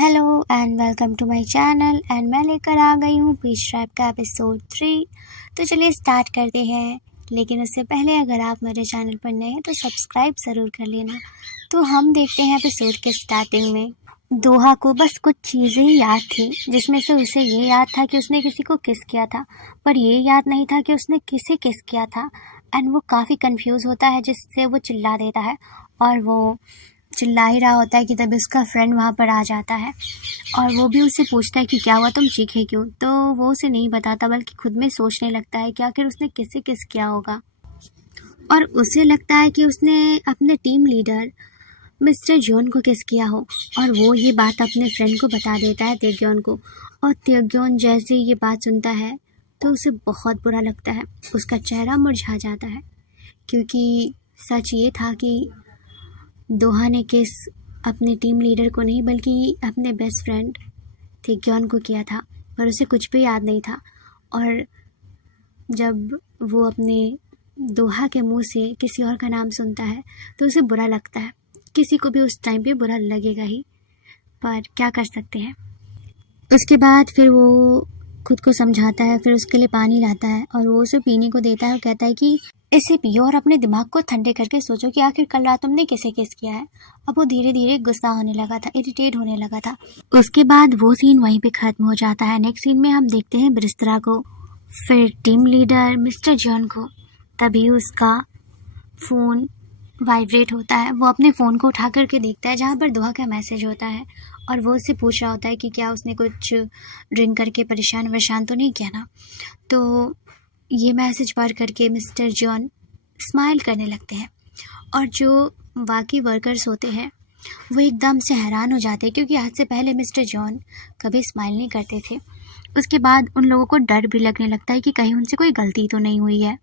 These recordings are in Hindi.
Hello and welcome to my channel and मैं लेकर आ गई हूँ फिश ट्रैप का एपिसोड 3। तो चलिए स्टार्ट करते हैं। लेकिन उससे पहले अगर आप मेरे चैनल पर नए हैं तो सब्सक्राइब ज़रूर कर लेना। तो हम देखते हैं एपिसोड के स्टार्टिंग में दोहा को बस कुछ चीज़ें ही याद थी, जिसमें से उसे ये याद था कि उसने किसी को किस किया था, पर ये याद नहीं था कि उसने किसे किस किया था। एंड वो काफ़ी कंफ्यूज होता है, जिससे वो चिल्ला देता है और वो चिल्ला ही रहा होता है कि तभी उसका फ्रेंड वहाँ पर आ जाता है और वो भी उससे पूछता है कि क्या हुआ, तुम चीखे क्यों। तो वो उसे नहीं बताता बल्कि खुद में सोचने लगता है कि आखिर उसने किससे किस किया होगा। और उसे लगता है कि उसने अपने टीम लीडर मिस्टर जॉन को किस किया हो, और वो ये बात अपने फ्रेंड को बता देता है तेग्योन को। और तेग्योन जैसे ये बात सुनता है तो उसे बहुत बुरा लगता है, उसका चेहरा मुरझा जाता है, क्योंकि सच ये था कि दोहा ने किस अपने टीम लीडर को नहीं बल्कि अपने बेस्ट फ्रेंड तेग्योन को किया था, पर उसे कुछ भी याद नहीं था। और जब वो अपने दोहा के मुंह से किसी और का नाम सुनता है तो उसे बुरा लगता है। किसी को भी उस टाइम पे बुरा लगेगा ही, पर क्या कर सकते हैं। उसके बाद फिर वो खुद को समझाता है, फिर उसके लिए पानी लाता है और वो उसे पीने को देता है और कहता है कि इसे पियो और अपने दिमाग को ठंडे करके सोचो कि आखिर कल रात तुमने किसे किस किया है। अब वो धीरे धीरे गुस्सा होने लगा था, इरिटेट होने लगा था। उसके बाद वो सीन वहीं पे खत्म हो जाता है। नेक्स्ट सीन में हम देखते हैं ब्रिस्त्रा को, फिर टीम लीडर मिस्टर जॉन को। तभी उसका फ़ोन वाइब्रेट होता है। वो अपने फ़ोन को उठा करके देखता है जहाँ पर दोहा का मैसेज होता है और वो उससे पूछ रहा होता है कि क्या उसने कुछ ड्रिंक करके परेशान वरेशान तो नहीं किया ना। तो ये मैसेज पढ़ करके मिस्टर जॉन स्माइल करने लगते हैं और जो बाकी वर्कर्स होते हैं वो एकदम से हैरान हो जाते हैं, क्योंकि आज से पहले मिस्टर जॉन कभी स्माइल नहीं करते थे। उसके बाद उन लोगों को डर भी लगने लगता है कि कहीं उनसे कोई गलती तो नहीं हुई है।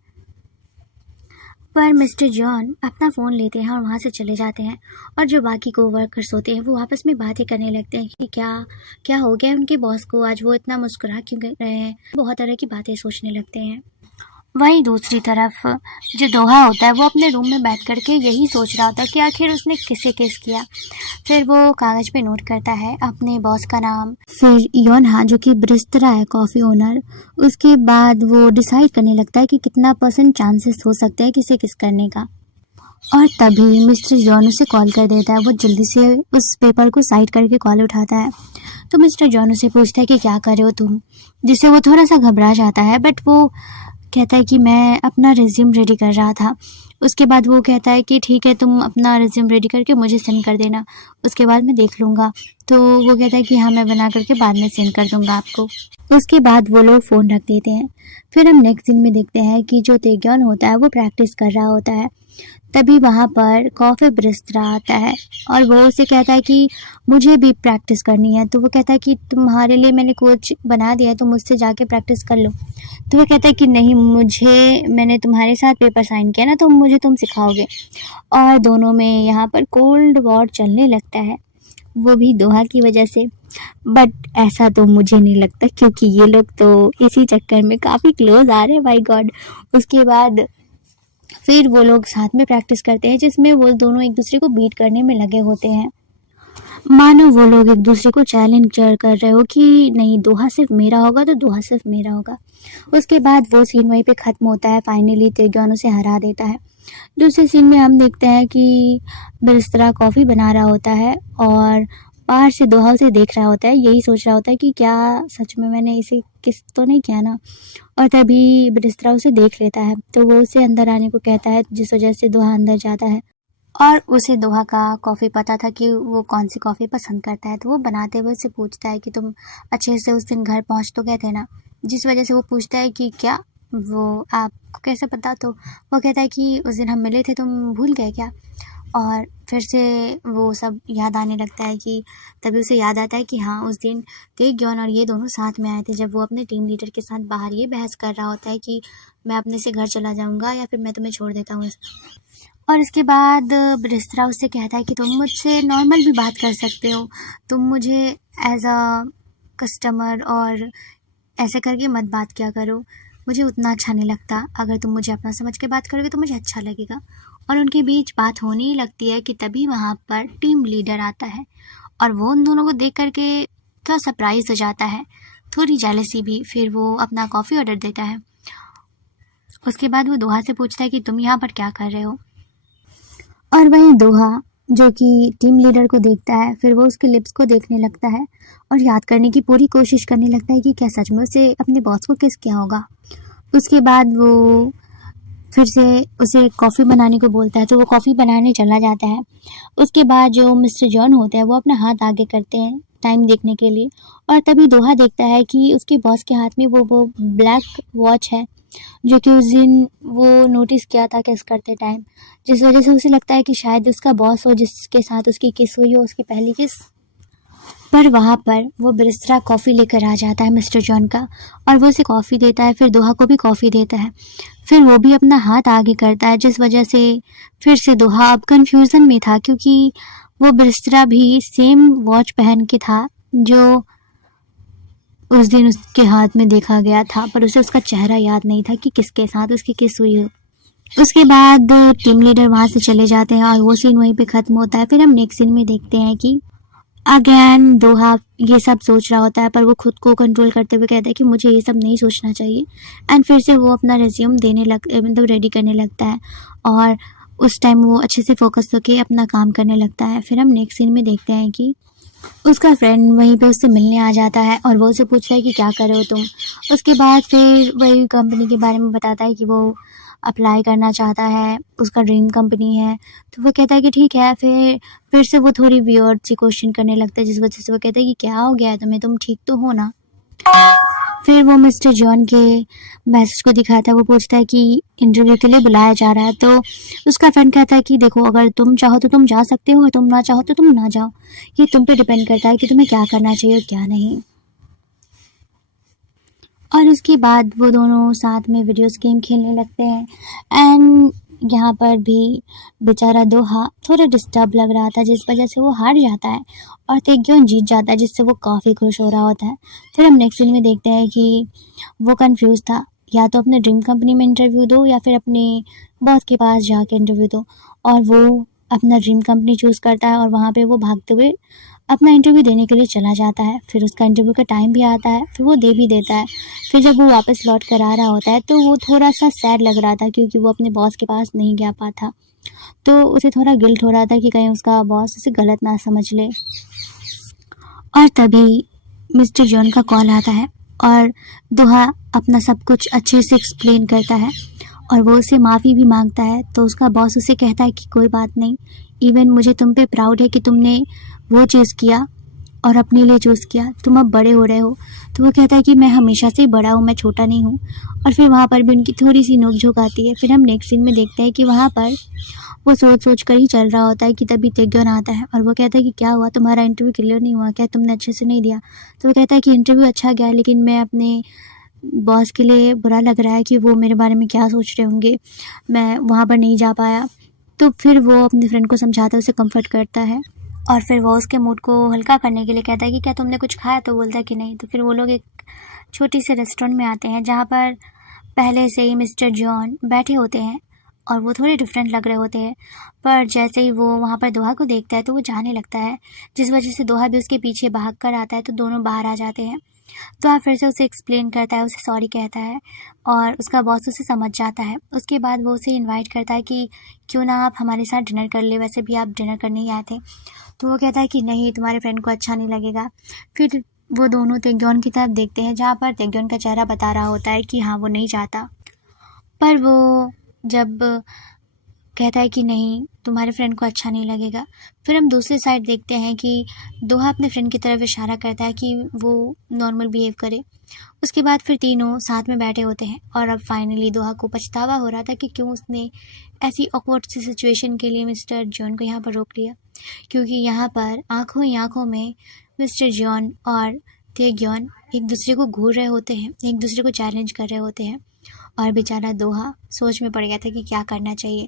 पर मिस्टर जॉन अपना फ़ोन लेते हैं और वहाँ से चले जाते हैं और जो बाकी को वर्कर्स होते हैं वो आपस में बातें करने लगते हैं कि क्या क्या हो गया उनके बॉस को, आज वो इतना मुस्कुरा क्यों रहे हैं। बहुत तरह की बातें सोचने लगते हैं। वहीं दूसरी तरफ जो दोहा होता है वो अपने रूम में बैठ करके यही सोच रहा होता है कि आखिर उसने किसे किस किया। फिर वो कागज़ पे नोट करता है अपने बॉस का नाम, फिर योनहा जो कि ब्रिस्त्रा है कॉफ़ी ओनर। उसके बाद वो डिसाइड करने लगता है कि कितना % चांसेस हो सकते हैं किसे किस करने का। और तभी मिस्टर जॉन उसे कॉल कर देता है। वो जल्दी से उस पेपर को साइड करके कॉल उठाता है। तो मिस्टर जॉन उसे पूछता है कि क्या कर रहे हो तुम, जिससे वो थोड़ा सा घबरा जाता है, बट वो कहता है कि मैं अपना रिज्यूम रेडी कर रहा था। उसके बाद वो कहता है कि ठीक है, तुम अपना रिज्यूम रेडी करके मुझे सेंड कर देना, उसके बाद मैं देख लूँगा। तो वो कहता है कि हाँ, मैं बना करके बाद में सेंड कर दूँगा आपको। उसके बाद वो लोग फ़ोन रख देते हैं। फिर हम नेक्स्ट दिन में देखते हैं कि जो तेग्योन होता है वो प्रैक्टिस कर रहा होता है। तभी वहाँ पर कॉफ़ी ब्रिस्त्रा आता है और वो उसे कहता है कि मुझे भी प्रैक्टिस करनी है। तो वो कहता है कि तुम्हारे लिए मैंने कोच बना दिया है, तुम मुझसे जाके प्रैक्टिस कर लो। तो वो कहता है कि नहीं, मैंने तुम्हारे साथ पेपर साइन किया ना, तो मुझे तुम सिखाओगे। और दोनों में यहाँ पर कोल्ड वॉर चलने लगता है, वो भी दोहा की वजह से। बट ऐसा तो मुझे नहीं लगता, क्योंकि ये लोग तो इसी चक्कर में काफ़ी क्लोज आ रहे हैं, बाय गॉड। उसके बाद फिर वो लोग साथ में प्रैक्टिस करते हैं, जिसमें वो दोनों एक दूसरे को बीट करने में लगे होते हैं, मानो वो लोग एक दूसरे को चैलेंज कर रहे हो कि नहीं, दोहा सिर्फ मेरा होगा तो दोहा सिर्फ मेरा होगा। उसके बाद वो सीन वहीं पे ख़त्म होता है। फाइनली तेग्योन उसे हरा देता है। दूसरे सीन में हम देखते हैं कि बिस्तरा कॉफ़ी बना रहा होता है और बाहर से दोहा उसे देख रहा होता है, यही सोच रहा होता है कि क्या सच में मैंने इसे किस तो नहीं किया ना। और तभी बिस्तरा उसे देख लेता है, तो वो उसे अंदर आने को कहता है, जिस वजह से दोहा अंदर जाता है। और उसे दोहा का कॉफ़ी पता था कि वो कौन सी कॉफ़ी पसंद करता है, तो वो बनाते हुए उससे पूछता है कि तुम अच्छे से उस दिन घर पहुंच तो गए थे ना। जिस वजह से वो पूछता है कि क्या, वो आपको कैसे पता। तो वो कहता है कि उस दिन हम मिले थे, तुम भूल गए क्या। और फिर से वो सब याद आने लगता है कि तभी उसे याद आता है कि हाँ, उस दिन तेग्योन और ये दोनों साथ में आए थे, जब वो अपने टीम लीडर के साथ बाहर ये बहस कर रहा होता है कि मैं अपने से घर चला जाऊँगा या फिर मैं तुम्हें छोड़ देता हूँ। और इसके बाद ब्रिस्त्रा उससे कहता है कि तुम मुझसे नॉर्मल भी बात कर सकते हो, तुम मुझे एज अ कस्टमर और ऐसे करके मत बात किया करो, मुझे उतना अच्छा नहीं लगता। अगर तुम मुझे अपना समझ के बात करोगे तो मुझे अच्छा लगेगा। और उनके बीच बात होने ही लगती है कि तभी वहाँ पर टीम लीडर आता है और वो उन दोनों को देख करके थोड़ा सरप्राइज हो जाता है, थोड़ी जेलसी भी। फिर वो अपना कॉफ़ी ऑर्डर देता है। उसके बाद वो दोहा से पूछता है कि तुम यहाँ पर क्या कर रहे हो। और वहीं दोहा जो कि टीम लीडर को देखता है, फिर वो उसके लिप्स को देखने लगता है और याद करने की पूरी कोशिश करने लगता है कि क्या सच में उसे अपने बॉस को किस किया होगा। उसके बाद वो फिर से उसे कॉफ़ी बनाने को बोलता है, तो वो कॉफ़ी बनाने चला जाता है। उसके बाद जो मिस्टर जॉन होता है वो अपना हाथ आगे करते हैं टाइम देखने के लिए, और तभी दोहा देखता है कि उसके बॉस के हाथ में वो ब्लैक वॉच है जो कि उस दिन वो नोटिस किया था किस करते टाइम, जिस वजह से उसे लगता है कि शायद उसका बॉस हो जिसके साथ उसकी किस हुई हो, उसकी पहली किस। पर वहाँ पर वो बिस्तरा कॉफ़ी लेकर आ जाता है मिस्टर जॉन का, और वो उसे कॉफ़ी देता है, फिर दोहा को भी कॉफ़ी देता है। फिर वो भी अपना हाथ आगे करता है, जिस वजह से फिर से दोहा अब कन्फ्यूज़न में था, क्योंकि वो बिस्तरा भी सेम वॉच पहन के था जो उस दिन उसके हाथ में देखा गया था, पर उसे उसका चेहरा याद नहीं था कि किसके साथ उसकी किस हुई हो। उसके बाद टीम लीडर वहाँ से चले जाते हैं और वो सीन वहीं पे ख़त्म होता है। फिर हम नेक्स्ट सीन में देखते हैं कि अगेन दोहा ये सब सोच रहा होता है, पर वो खुद को कंट्रोल करते हुए कहता है कि मुझे ये सब नहीं सोचना चाहिए। एंड फिर से वो अपना रेज्यूम मतलब रेडी करने लगता है, और उस टाइम वो अच्छे से फोकस होकर अपना काम करने लगता है। फिर हम नेक्स्ट सीन में देखते हैं कि उसका फ्रेंड वहीं पे उससे मिलने आ जाता है और वो उसे पूछता है कि क्या कर रहे हो तुम। उसके बाद फिर वही कंपनी के बारे में बताता है कि वो अप्लाई करना चाहता है, उसका ड्रीम कंपनी है। तो वो कहता है कि ठीक है। फिर से वो थोड़ी वियर्ड सी क्वेश्चन करने लगता है, जिस वजह से वो कहता है कि क्या हो गया है तुम्हें, तुम ठीक तो हो ना। फिर वो मिस्टर जॉन के मैसेज को दिखाता है, वो पूछता है कि इंटरव्यू के लिए बुलाया जा रहा है। तो उसका फ्रेंड कहता है कि देखो, अगर तुम चाहो तो तुम जा सकते हो और तुम ना चाहो तो तुम ना जाओ, ये तुम पे डिपेंड करता है कि तुम्हें क्या करना चाहिए और क्या नहीं। और उसके बाद वो दोनों साथ में वीडियोस गेम खेलने लगते हैं। एंड यहाँ पर भी बेचारा दोहा थोड़ा डिस्टर्ब लग रहा था, जिस वजह से वो हार जाता है और तेग्योन जीत जाता है, जिससे वो काफ़ी खुश हो रहा होता है। फिर हम नेक्स्ट सीन में देखते हैं कि वो कंफ्यूज था, या तो अपने ड्रीम कंपनी में इंटरव्यू दो या फिर अपने बॉस के पास जाके इंटरव्यू दो। और वो अपना ड्रीम कंपनी चूज़ करता है और वहाँ पे वो भागते हुए अपना इंटरव्यू देने के लिए चला जाता है। फिर उसका इंटरव्यू का टाइम भी आता है, फिर वो दे भी देता है। फिर जब वो वापस लौट कर आ रहा होता है तो वो थोड़ा सा सैड लग रहा था, क्योंकि वो अपने बॉस के पास नहीं गया पाता। तो उसे थोड़ा गिल्ट हो रहा था कि कहीं उसका बॉस उसे गलत ना समझ ले। और तभी मिस्टर जॉन का कॉल आता है और दोहा अपना सब कुछ अच्छे से एक्सप्लेन करता है और वो उससे माफ़ी भी मांगता है। तो उसका बॉस उसे कहता है कि कोई बात नहीं, इवन मुझे तुम पे प्राउड है कि तुमने वो चीज़ किया और अपने लिए चूज़ किया, तुम अब बड़े हो रहे हो। तो वो कहता है कि मैं हमेशा से बड़ा हूँ, मैं छोटा नहीं हूँ। और फिर वहाँ पर भी उनकी थोड़ी सी नोक-झोंक आती है। फिर हम नेक्स्ट सीन में देखते हैं कि वहाँ पर वो सोच कर ही चल रहा होता है कि तभी तेग्योन आता है और वो कहता है कि क्या हुआ, तुम्हारा इंटरव्यू क्लियर नहीं हुआ क्या, तुमने अच्छे से नहीं दिया। तो वो कहता है कि इंटरव्यू अच्छा गया, लेकिन मैं अपने बॉस के लिए बुरा लग रहा है कि वो मेरे बारे में क्या सोच रहे होंगे, मैं वहाँ पर नहीं जा पाया। तो फिर वो अपने फ्रेंड को समझाता है, उसे कंफर्ट करता है और फिर वो उसके मूड को हल्का करने के लिए कहता है कि क्या तुमने कुछ खाया, तो बोलता है कि नहीं। तो फिर वो लोग एक छोटी सी रेस्टोरेंट में आते हैं जहाँ पर पहले से ही मिस्टर जॉन बैठे होते हैं और वो थोड़े डिफरेंट लग रहे होते हैं। पर जैसे ही वो वहाँ पर दोहा को देखता है तो वो जाने लगता है, जिस वजह से दोहा भी उसके पीछे भाग कर आता है। तो दोनों बाहर आ जाते हैं। दोहा फिर से उसे एक्सप्लेन करता है, उसे सॉरी कहता है और उसका बॉस उसे समझ जाता है। उसके बाद वो उसे इनवाइट करता है कि क्यों ना आप हमारे साथ डिनर कर ले, वैसे भी आप डिनर करने ही आए थे। तो वो कहता है कि नहीं, तुम्हारे फ्रेंड को अच्छा नहीं लगेगा। फिर वो दोनों तेग्योन की तरफ देखते हैं, जहाँ पर तेग्योन का चेहरा बता रहा होता है कि हाँ वो नहीं चाहता। पर वो जब कहता है कि नहीं, तुम्हारे फ्रेंड को अच्छा नहीं लगेगा। फिर हम दूसरी साइड देखते हैं कि दोहा अपने फ्रेंड की तरफ इशारा करता है कि वो नॉर्मल बिहेव करे। उसके बाद फिर तीनों साथ में बैठे होते हैं और अब फाइनली दोहा को पछतावा हो रहा था कि क्यों उसने ऐसी ऑकवर्ड सी सिचुएशन के लिए मिस्टर जॉन को यहाँ पर रोक लिया, क्योंकि यहाँ पर आंखों ही आंखों में मिस्टर जॉन और तेग्योन एक दूसरे को घूर रहे होते हैं, एक दूसरे को चैलेंज कर रहे होते हैं और बेचारा दोहा सोच में पड़ गया था कि क्या करना चाहिए।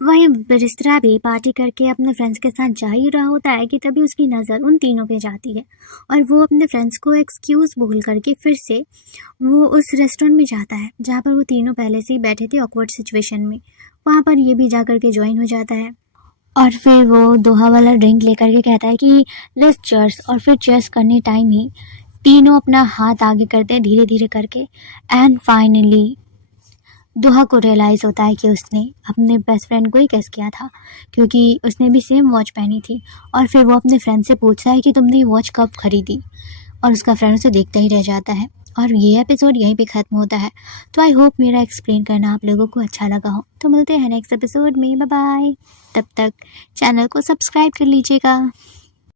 वहीं बिस्तरा भी पार्टी करके अपने फ्रेंड्स के साथ जा ही रहा होता है कि तभी उसकी नज़र उन तीनों पे जाती है और वो अपने फ्रेंड्स को एक्सक्यूज़ बोल करके फिर से वो उस रेस्टोरेंट में जाता है जहाँ पर वो तीनों पहले से ही बैठे थे ऑकवर्ड सिचुएशन में। वहाँ पर ये भी जा कर के ज्वाइन हो जाता है और फिर वो दोहा वाला ड्रिंक लेकर के कहता है कि लेट्स चीयर्स, और फिर चीयर्स करने टाइम ही तीनों अपना हाथ आगे करते हैं धीरे धीरे करके। एंड फाइनली दोहा को रियलाइज़ होता है कि उसने अपने बेस्ट फ्रेंड को ही गेस किया था, क्योंकि उसने भी सेम वॉच पहनी थी। और फिर वो अपने फ्रेंड से पूछता है कि तुमने ये वॉच कब खरीदी, और उसका फ्रेंड उसे देखता ही रह जाता है। और ये एपिसोड यहीं पे ख़त्म होता है। तो आई होप मेरा एक्सप्लेन करना आप लोगों को अच्छा लगा हो। तो मिलते हैं नेक्स्ट एपिसोड में, बाय बाय। तब तक चैनल को सब्सक्राइब कर लीजिएगा।